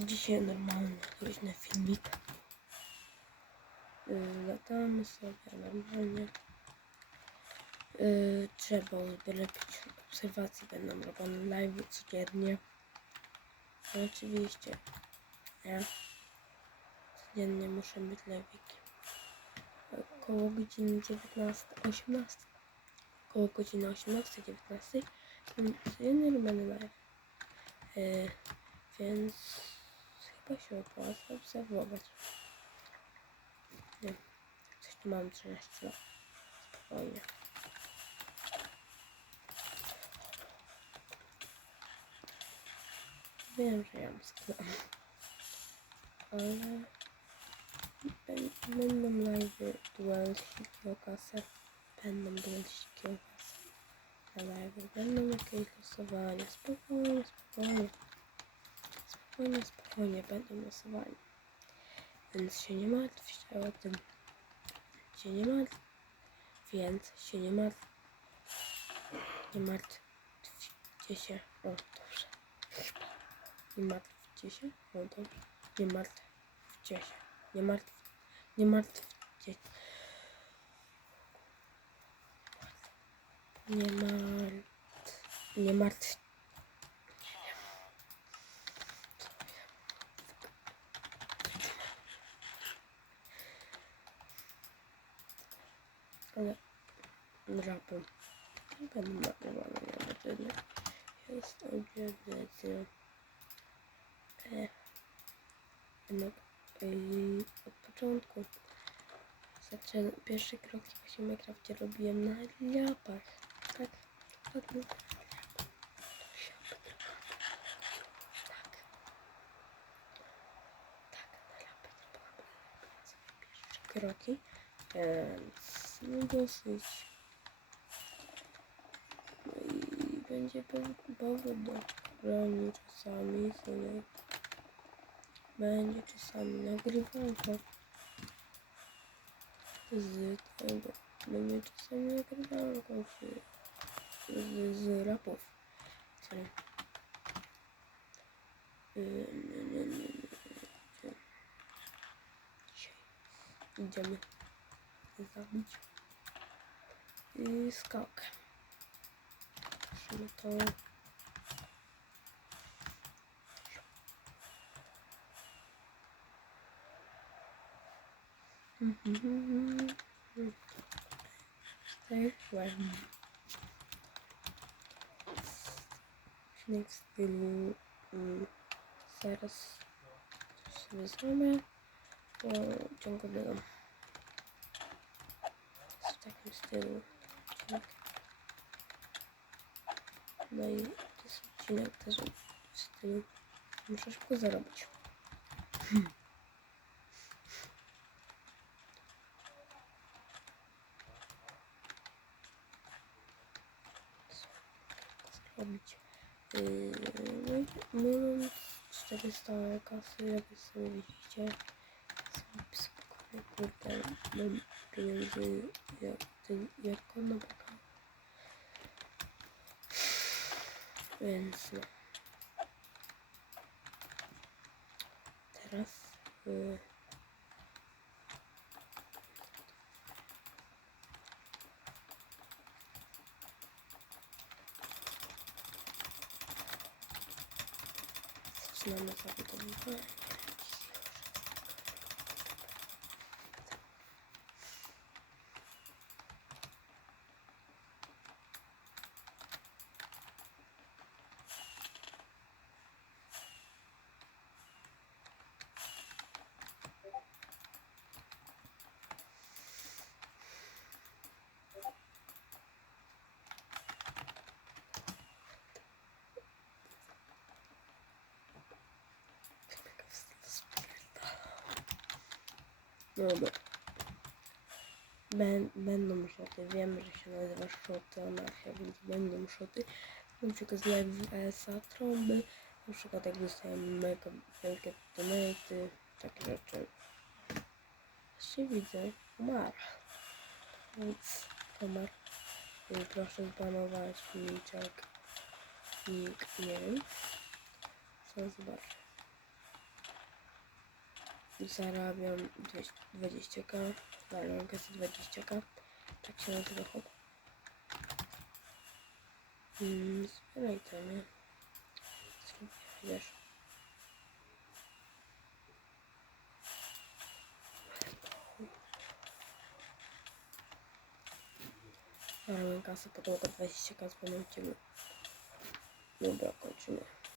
Dzisiaj normalny, luźny filmik. Yy, latamy sobie normalnie. Yy, trzeba lepić obserwacji, będą robione live codziennie. No oczywiście, ja codziennie muszę być live'iki. Około godziny 19, 18. Około godziny 18, 19. Codziennie robiony live. Yy, więc chyba się opłaca obserwować. Nie, coś tu mam 13 lat. Spokojnie. Wiem, że ja mam sklam. Ale bę- będą live duelsiki o kasę. Będą duelsiki o kasę. Na live będą jakieś losowania. Spokojnie. Spokojnie, spokojnie, będą losowania. Więc się nie martwcie o tym. Się nie martw. Więc się nie martw. Nie martwcie się. O, dobrze. Nie martwcie się. O, dobrze. Nie martwcie się. Nie martw. Nie martwcie. Nie martw. Nie martw. Ale rapy nie będą nagrywane na godziny. Jest audiodecydent. E, no, i od początku zaczę, pierwsze kroki w Minecrafcie robiłem na lapach. Tak, tak, no. Tak. Tak, na lapy robiłem sobie pierwsze kroki. Więc no dosyć. No i będzie powód do broni czasami, co nie. Będzie czasami nagrywanko z tego. Będzie czasami nagrywanko z, z, z rapów. Co nie. Dzisiaj idziemy zabić i skok. Musimy to Tutaj ładnie. Śnieg w stylu zaraz coś sobie zrobię po ciągowego w takim. No i to jest odcinek też w stylu muszę szybko zarobić. Zrobić. Yy, no i mówiąc 400 kasy, jak wy sobie widzicie, sobie spokojnie, kurde, mam pieniędzy jak, ty, jak ona baka. Więc dobra. Bę- będą szoty, wiem, że się nazywa szoty anarchia, więc będą szoty. Na przykład z ESA trąby, na przykład jak dostałem mega wielkie donaty, takie rzeczy. Właśnie widzę, umarł. Więc umarł. I proszę zbanować niczek. Nick, nie wiem. Co zobaczę. Zarabiam 200 20k, zarabiam kasę 20k, tak się nazywa hop. Mm, zbieraj to, nie? Zbieraj, wiesz. Zarabiam kasę, go 20k z momentem. Dobra, kończymy.